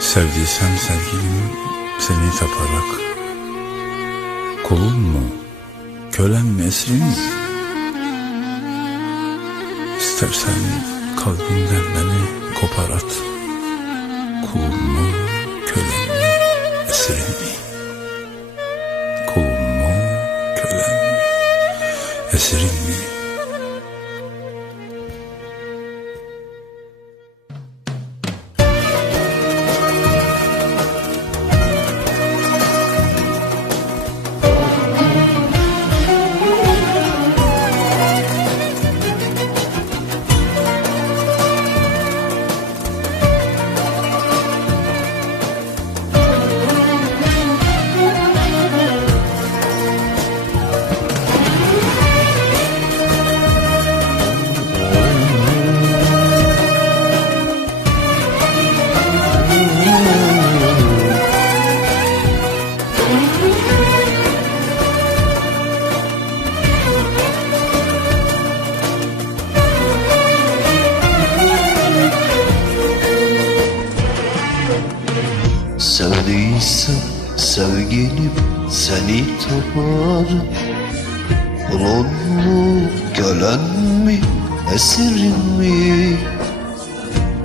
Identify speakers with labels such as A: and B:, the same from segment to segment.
A: Sevdiysem sevgilim seni taparak. Kulun mu, kölen mi, esrin mi? İstersen kalbimden beni kopar at. Kulun mu, kölen mi, esrin mi? Kulun mu, kölen mi, esrin mi?
B: Sevdiysen sevgilim seni tapar Kulun mu kölen mi esirin mi?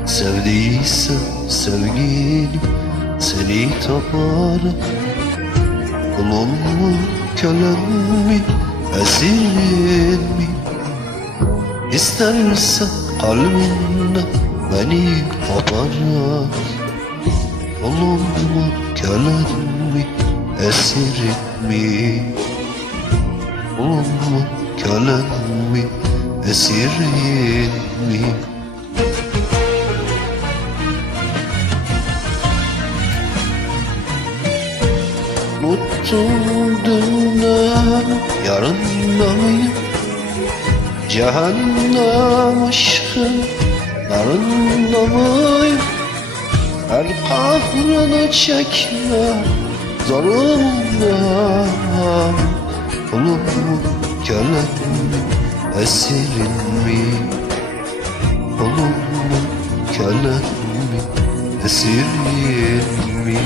B: Sevdiysen sevgilim seni tapar Kulun mu kölen mi esirin mi? İstersen kalbimden beni kopar Olur mu kölen mi esirin mi? Olur mu kölen mi esirin mi? Unuttum dünden yarında mıyım Cehennem aşkı narında mıyım her kahrını çekme mu kölen mi esirin mi? Olur mu kölen mi esirin mi?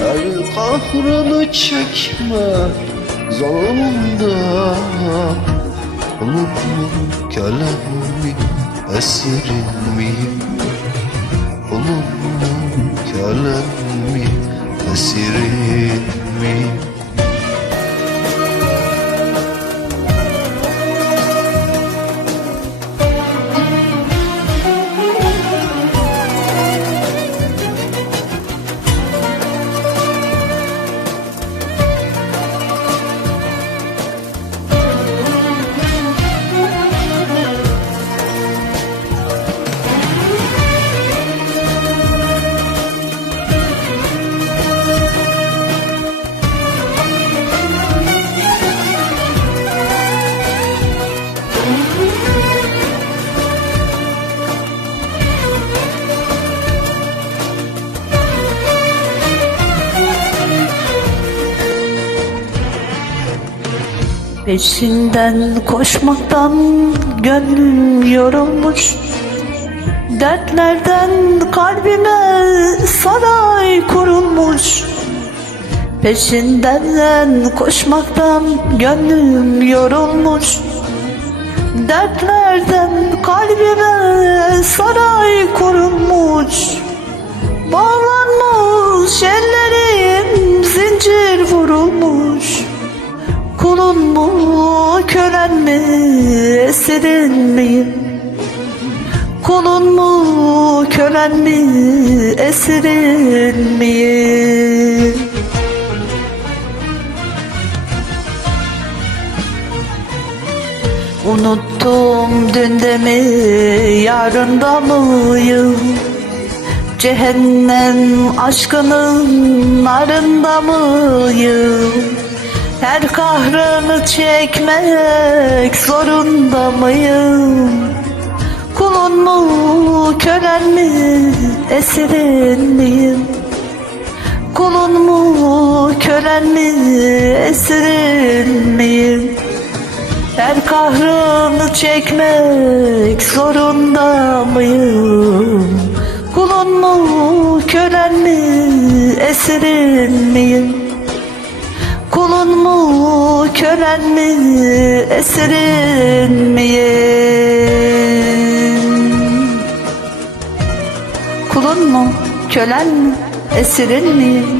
B: Her kahrını çekme zorunda Olur mu kölen mi esirin mi olur mu kölen mi esirin mi
C: Peşinden koşmaktan gönlüm yorulmuş. Dertlerden kalbime saray kurulmuş. Peşinden koşmaktan gönlüm yorulmuş. Dertlerden kalbime saray kurulmuş. Bağlanmış ellerim zincir vurulmuş. Kulun mu kölen mi esirin miyim? Kulun mu kölen mi esirin miyim? Unuttum dünde mi yarında mıyım? Cehennem aşkının narında mıyım? Her kahrını çekmek zorunda mıyım? Kulun mu, kölen mi, esirin miyim? Kulun mu, kölen mi, esirin miyim? Her kahrını çekmek zorunda mıyım? Kulun mu, kölen esirin miyim? Kulun mu, kölen mi, esirin miyim? Kulun mu, kölen mi, esirin miyim?